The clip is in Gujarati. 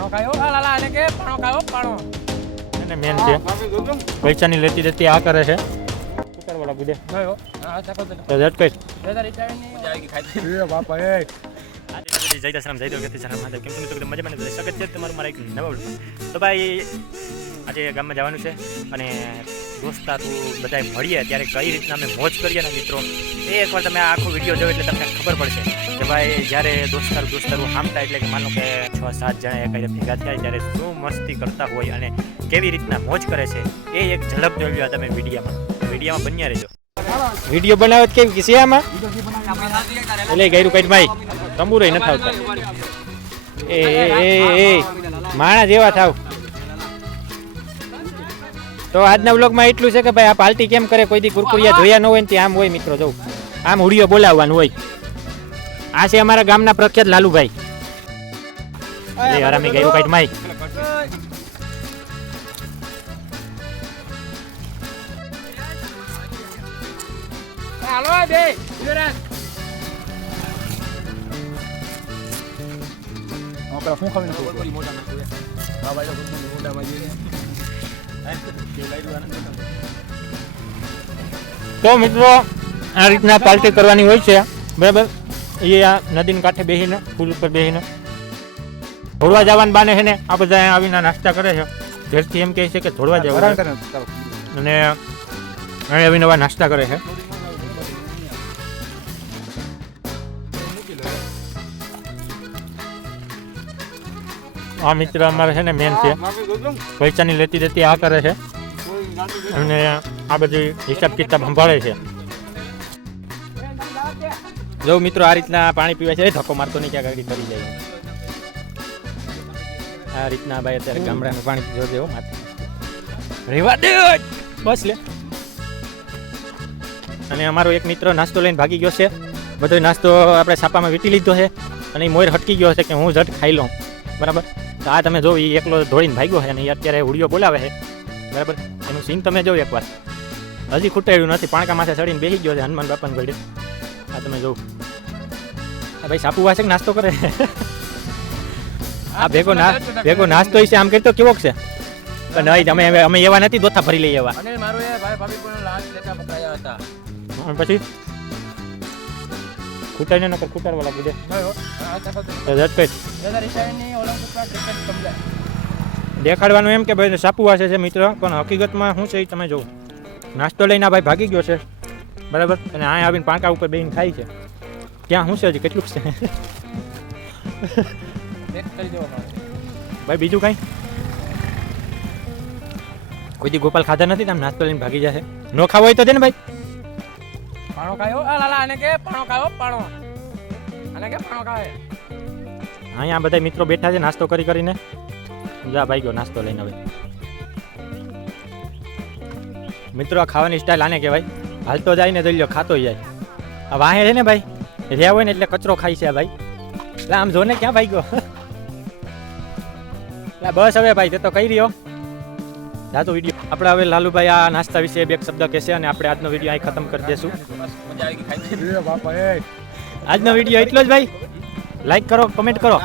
પાણો ખાયો લાલા આને કે પાણો ખાયો પાણો. એને મેન છે. પૈસાની લેતી દેતી આ કરે છે. વાળા ગુદે. ગયો. હા ચાકો તો તો કઈ આવી ગઈ ખાઈ. એ બાપા એ. આજે જય દશરામ જય દેવ ગતિ સલામ મહાદેવ કેમ તમે તો મજા મને સ્વાગત છે તમારું મારા એક નવા તો ભાઈ આજે ગામમાં જવાનું છે અને દોસ્તા તું બધાય મળીએ ત્યારે કઈ રીતના અમે મોજ કરીએ ને મિત્રો? એ એકવાર તમે આખો વીડિયો જોયો એટલે તમને ખબર પડશે કે ભાઈ, જ્યારે દોસ્તારું દોસ્તારું હામતા એટલે કે માનો કે છ સાત જણા એક ભેગા થાય ત્યારે શું મસ્તી કરતા હોય અને કેવી રીતના મોજ કરે છે, એ એક ઝડપ જોઈ તમે વિડીયામાં. વિડીયામાં બન્યા રહેજો. વીડિયો બનાવે કેમ કે આમાં? એટલે ગયરું કઈ ભાઈ તંબુરો નથી આવતા એ એ એ, માણા જેવા થાવ. તો આજના બ્લોગમાં એટલું છે કે ભાઈ આ પાર્ટી કેમ કરે? કોઈ દી કુરકુરિયા જોયા ન હોય ને આમ હોય મિત્રો જવું આમ હુડિયો બોલાવવાનું હોય. આ છે અમારા ગામના પ્રખ્યાત લાલુભાઈ. એ હરામી ગયરું કઈ માય. હાલો બે આપણે શું ખાવી નથી મોટા નાખું બાબા જો મોટા તો મિત્રો આ રીતના પાર્ટી કરવાની હોય છે. બરાબર? એ આ નદીના કાંઠે બેસીને પુલ ઉપર બેસીને ધોળવા જવાનું બાને છે ને આ બધા અહીંયા આવીને નાસ્તા કરે છે. ઘેરથી એમ કહે છે કે ધોળવા જવાનું. અને આવીને નવા નાસ્તા કરે છે. આ મિત્ર અમારે છે ને મેન છે. પૈસાની લેતી દેતી આ કરે છે. અને આ બધી હિસાબ કિતાબ સંભાળે છે. જો મિત્રો આ રીતના પાણી પીવે છે ધક્કો મારતો નહીં ક્યાં ગાડી કરી જાય. આ રીતના ભાઈ અત્યારે ગામડાનું પાણી પીવો દેવો માથે. રેવા દે બસ લે. અને અમારો એક મિત્ર નાસ્તો લઈને ભાગી ગયો છે. બધો નાસ્તો આપણે છાપામાં વીટી લીધો છે. અને મોર હટકી ગયો છે કે હું ઝટ ખાઈ લઉં. બરાબર? તો આ તમે જો એ એકલો ધોળીને ભાગ્યો છે અને એ અત્યારે ઉડીઓ બોલાવે છે. બરાબર? એનું સીન તમે જો એકવાર. હજી ખૂટાડ્યું નથી પાણકા માથે ચડીને બેસી ગયો છે હનુમાન બાપાને ગળે આ તમે જોઉં આ ભાઈ સાપુ વાસે નાસ્તો કરે આ ભેગો ના ભેગો નાસ્તો છે આમ કરતો કેવો છે? નહીં અમે અમે એવા નથી દોથા ભરી લઈએ એવા. અને મારો એ ભાઈ ભાભી પણ લાલ લેતા પકડાયા હતા. પછી? ની નકર કુકડા ક્રિકેટ સમજાય. દેખાડવાનું એમ કે ભાઈ સાપુ વાસે છે મિત્ર પણ હકીકતમાં શું છે એ તમે જોવો. નાસ્તો લઈને આ ભાઈ ભાગી ગયો છે. બરાબર? અને આ આવીને પાંકા ઉપર બેહીને ખાય છે. ત્યાં શું છે હજી? કેટલું છે? ભાઈ બીજું કાંઈ? કોઈ ગોપાલ ખાધા નથી આમ નાસ્તો લઈને ભાગી જશે? નો ખાવો હોય તો દે ને ભાઈ. પાણો ખાયો? લાલા, આને કે પાણો ખાયો? પાણો. આને કે પાણો ખાય? અહીંયા બધા મિત્રો બેઠા છે નાસ્તો કરી કરીને. જા ભાઈ ગયો, નાસ્તો લઈને હવે. મિત્રો ખાવાની સ્ટાઇલ આને કહેવાય? હાલતો જાય ને જોઈ લો ખાતો જાય. આ વાહે છે ને ભાઈ? રહ્યા હોય ને એટલે કચરો ખાય છે ભાઈ. એટલે આમ જો ને ક્યાં ભાઈ ગયો? એટલે બસ હવે ભાઈ, તે તો કહી રહ્યો. જાતો વીડિયો. આપણે હવે લાલુભાઈ આ નાસ્તા વિશે બે શબ્દ કહેશે અને આપણે આજનો વીડિયો અહીં ખતમ કરી એ આજનો વીડિયો એટલો જ ભાઈ. લાઈક કરો કમેન્ટ કરો.